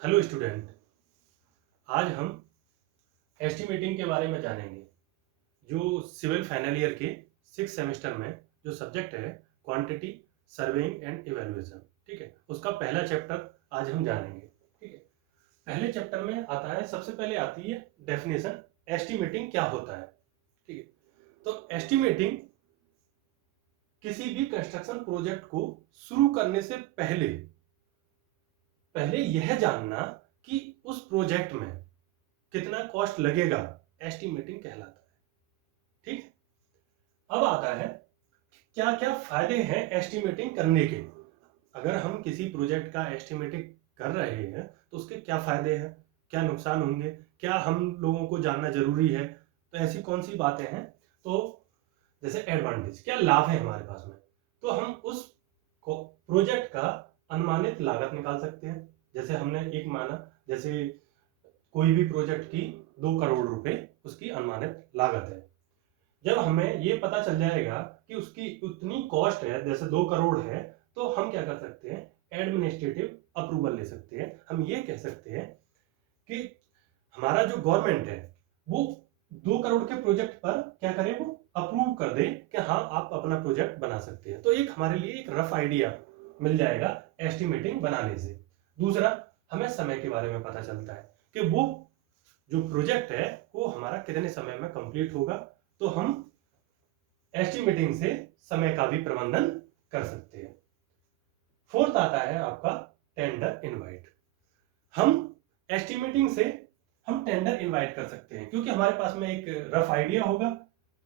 Hello student. आज हम estimating के बारे में जानेंगे। जो सिविल फाइनल ईयर के 6 सेमेस्टर में जो सब्जेक्ट है क्वांटिटी सर्वेइंग एंड इवैल्यूएशन, ठीक है, उसका पहला चैप्टर आज हम जानेंगे। ठीक है, पहले चैप्टर में आता है, सबसे पहले आती है डेफिनेशन, एस्टिमेटिंग क्या होता है। ठीक है, तो एस्टिमेटिंग किसी भी कंस्ट्रक्शन प्रोजेक्ट को शुरू करने से पहले पहले यह जानना कि उस प्रोजेक्ट में कितना कॉस्ट लगेगा, एस्टिमेटिंग कहलाता है। ठीक है, अब आता है क्या क्या फायदे हैं एस्टिमेटिंग करने के। अगर हम किसी प्रोजेक्ट का एस्टिमेटिंग कर रहे हैं तो उसके क्या फायदे हैं, क्या नुकसान होंगे, क्या हम लोगों को जानना जरूरी है, तो ऐसी कौन सी बातें हैं। तो जैसे एडवांटेज, क्या लाभ है हमारे पास में, तो हम उस प्रोजेक्ट का अनुमानित लागत निकाल सकते हैं। जैसे हमने एक माना, जैसे कोई भी प्रोजेक्ट की 2 करोड़ रुपए उसकी अनुमानित लागत है। जब हमें ये पता चल जाएगा कि उसकी उतनी कॉस्ट है, जैसे 2 करोड़ है, तो हम क्या कर सकते हैं, एडमिनिस्ट्रेटिव अप्रूवल ले सकते हैं। हम ये कह सकते हैं कि हमारा जो गवर्नमेंट है वो 2 करोड़ के प्रोजेक्ट पर क्या करे, वो अप्रूव कर दे कि हाँ आप अपना प्रोजेक्ट बना सकते हैं। तो एक हमारे लिए एक रफ आइडिया मिल जाएगा एस्टिमेटिंग बनाने से। दूसरा, हमें समय के बारे में पता चलता है कि वो जो प्रोजेक्ट है वो हमारा कितने समय में कंप्लीट होगा, तो हम एस्टिमेटिंग से समय का भी प्रबंधन कर सकते हैं। फोर्थ आता है आपका टेंडर इनवाइट। हम एस्टिमेटिंग से हम टेंडर इनवाइट कर सकते हैं, क्योंकि हमारे पास में एक रफ आइडिया होगा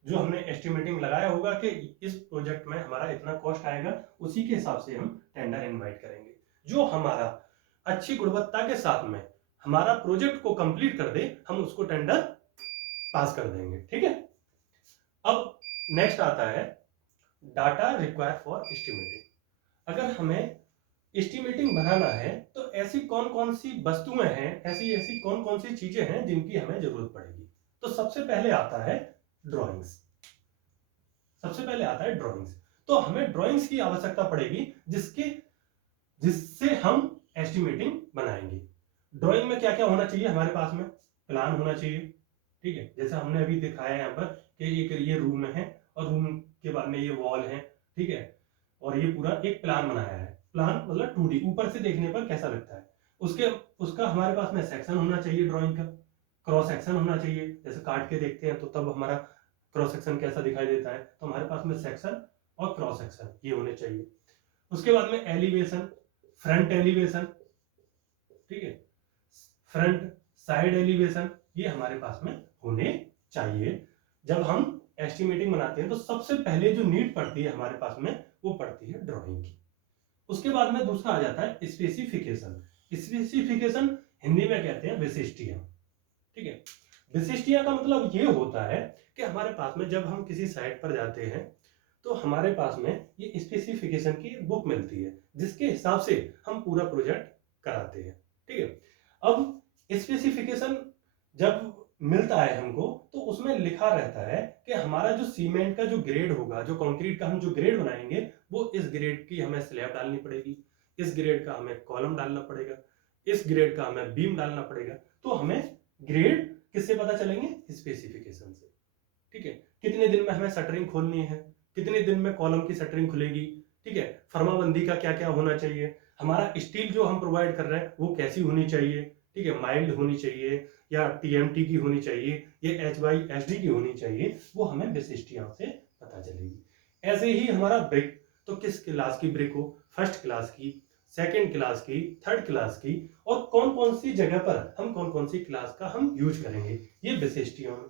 जो हमने एस्टिमेटिंग लगाया होगा कि इस प्रोजेक्ट में हमारा इतना कॉस्ट आएगा, उसी के हिसाब से हम टेंडर इनवाइट करेंगे। जो हमारा अच्छी गुणवत्ता के साथ में हमारा प्रोजेक्ट को कंप्लीट कर दे, हम उसको टेंडर पास कर देंगे। ठीक है, अब नेक्स्ट आता है डाटा रिक्वायर फॉर एस्टिमेटिंग। अगर हमें एस्टिमेटिंग बनाना है तो ऐसी कौन कौन सी वस्तुएं हैं, ऐसी ऐसी कौन कौन सी चीजें हैं जिनकी हमें जरूरत पड़ेगी। तो सबसे पहले आता है ड्राइंग्स। सबसे पहले आता है ड्राइंग्स। तो हमें ड्राइंग्स की आवश्यकता पड़ेगी जिससे हम एस्टिमेटिंग बनाएंगे। ड्राइंग में क्या क्या होना चाहिए हमारे पास में, प्लान होना चाहिए। ठीक है, जैसे हमने अभी दिखाया यहाँ पर कि एक ये रूम है और रूम के बाद में ये वॉल है। ठीक है, और ये पूरा एक प्लान बनाया है। प्लान मतलब 2D, ऊपर से देखने पर कैसा लगता है, उसके उसका हमारे पास में सेक्शन होना चाहिए। ड्राइंग का क्रॉस सेक्शन होना चाहिए, जैसे काट के देखते हैं तो तब हमारा क्रॉस सेक्शन कैसा दिखाई देता है, तो हमारे पास में सेक्शन और क्रॉस सेक्शन ये होने चाहिए। उसके बाद में एलिवेशन, फ्रंट एलिवेशन, ठीक है, फ्रंट साइड एलिवेशन, ये हमारे पास में होने चाहिए। जब हम एस्टिमेटिंग बनाते हैं तो सबसे पहले जो नीड पड़ती है हमारे पास में, वो पड़ती है ड्राइंग की। उसके बाद में दूसरा आ जाता है स्पेसिफिकेशन। स्पेसिफिकेशन हिंदी में कहते हैं विशिष्टियां। ठीक है, विशिष्टियां का मतलब ये होता है कि हमारे पास में जब हम किसी साइट पर जाते हैं तो हमारे पास में ये स्पेसिफिकेशन की बुक मिलती है, जिसके हिसाब से हम पूरा प्रोजेक्ट कराते हैं। ठीक है, अब स्पेसिफिकेशन जब मिलता है हमको तो उसमें लिखा रहता है कि हमारा जो सीमेंट का जो ग्रेड होगा, जो कंक्रीट का हम जो ग्रेड बनाएंगे, वो इस ग्रेड की हमें स्लैब डालनी पड़ेगी, इस ग्रेड का हमें कॉलम डालना पड़ेगा, इस ग्रेड का हमें बीम डालना पड़ेगा। तो हमें ग्रेड किससे पता चलेंगे, स्पेसिफिकेशन से। ठीक है, कितने दिन में हमें शटरिंग खोलनी है, कितने दिन में कॉलम की शटरिंग खुलेगी। ठीक है, फर्माबंदी का क्या क्या होना चाहिए, हमारा स्टील जो हम प्रोवाइड कर रहे हैं वो कैसी होनी चाहिए। ठीक है, माइल्ड होनी चाहिए या टीएमटी की होनी चाहिए, या HYSD की होनी चाहिए, वो हमें विशिष्टियों से पता चलेगी। ऐसे ही हमारा ब्रिक, तो किस क्लास की ब्रिक हो, फर्स्ट क्लास की, सेकेंड क्लास की, थर्ड क्लास की, और कौन कौन सी जगह पर हम कौन कौन सी क्लास का हम यूज करेंगे, ये विशिष्टियों में।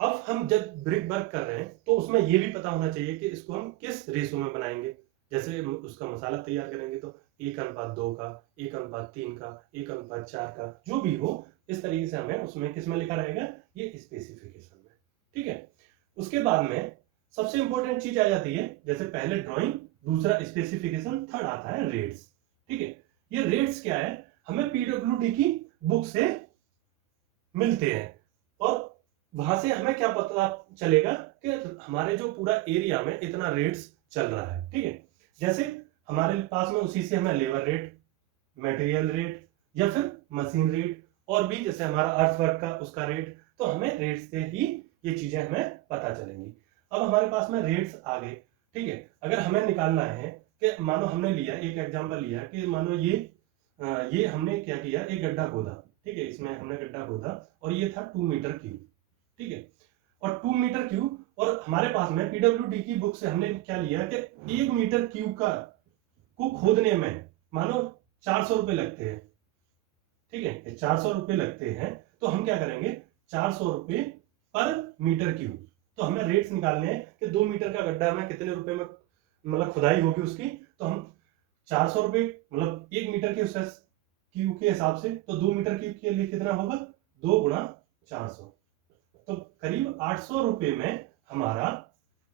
अब हम जब ब्रिक वर्क कर रहे हैं तो उसमें यह भी पता होना चाहिए कि इसको हम किस रेशो में बनाएंगे। जैसे उसका मसाला तैयार करेंगे तो 1:2 का, 1:3 का, 1:4 का, जो भी हो, इस तरीके से हमें उसमें किस में लिखा रहेगा, ये स्पेसिफिकेशन में। ठीक है, उसके बाद में सबसे इंपॉर्टेंट चीज आ जाती है, जैसे पहले ड्राइंग, दूसरा स्पेसिफिकेशन, थर्ड आता है रेट्स। ठीक है, ये रेट्स क्या है, हमें पीडब्ल्यूडी की बुक से मिलते हैं, और वहां से हमें क्या पता चलेगा कि हमारे जो पूरा एरिया में इतना रेट्स चल रहा है। ठीक है, जैसे हमारे पास में उसी से हमें लेबर रेट, मटेरियल रेट, या फिर मशीन रेट, और भी जैसे हमारा अर्थवर्क का उसका रेट, तो हमें रेट से ही ये चीजें हमें पता चलेंगी। अब हमारे पास में रेट्स आ गए, ठीक है। अगर हमें निकालना है कि मानो हमने लिया एक एग्जांपल लिया कि मानो ये हमने क्या किया, एक गड्ढा खोदा, ठीक है, इसमें हमने गड्ढा खोदा और ये था 2 मीटर क्यूब, ठीक है, और 2 मीटर क्यूब, और हमारे पास में पीडब्ल्यूडी की बुक से हमने क्या लिया कि 1 मीटर क्यूब का को खोदने में मानो 400 रुपए लगते हैं, ठीक है, 400 रुपए लगते हैं, तो हम क्या करेंगे, 400 रुपए पर मीटर क्यूब। तो हमें रेट्स निकालने हैं कि 2 मीटर का गड्ढा में कितने रुपए में मतलब खुदाई होगी उसकी, तो हम 400 रुपए मतलब 1 मीटर के क्यूब के हिसाब से, तो 2 मीटर क्यूब के लिए कितना होगा, 2 गुणा 400, तो करीब 800 रुपए में हमारा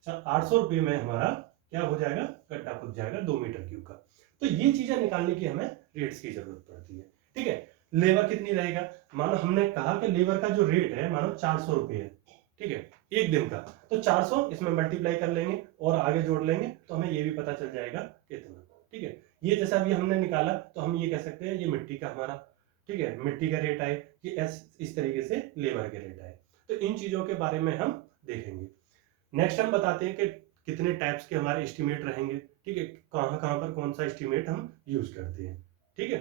800 रुपए में हमारा क्या हो जाएगा, गड्ढा खुद जाएगा 2 मीटर क्यूब का। तो ये चीजें निकालने की हमें रेट्स की जरूरत पड़ती है, ठीक है। लेबर कितनी रहेगा, मानो हमने कहा कि लेबर का जो रेट है मानो 400 रुपए है, ठीक है, एक दिन का, तो 400 इसमें मल्टीप्लाई कर लेंगे और आगे जोड़ लेंगे तो हमें ये भी पता चल जाएगा कितना, ठीक है। ये जैसा अभी हमने निकाला तो हम ये कह सकते हैं ये मिट्टी का हमारा, ठीक है, मिट्टी का रेट आए, ये इस तरीके से लेबर के रेट आए। तो इन चीजों के बारे में हम देखेंगे। नेक्स्ट हम बताते हैं कि कितने टाइप्स के हमारे एस्टिमेट रहेंगे, ठीक है, कहां कहां पर कौन सा एस्टिमेट हम यूज करते हैं, ठीक है।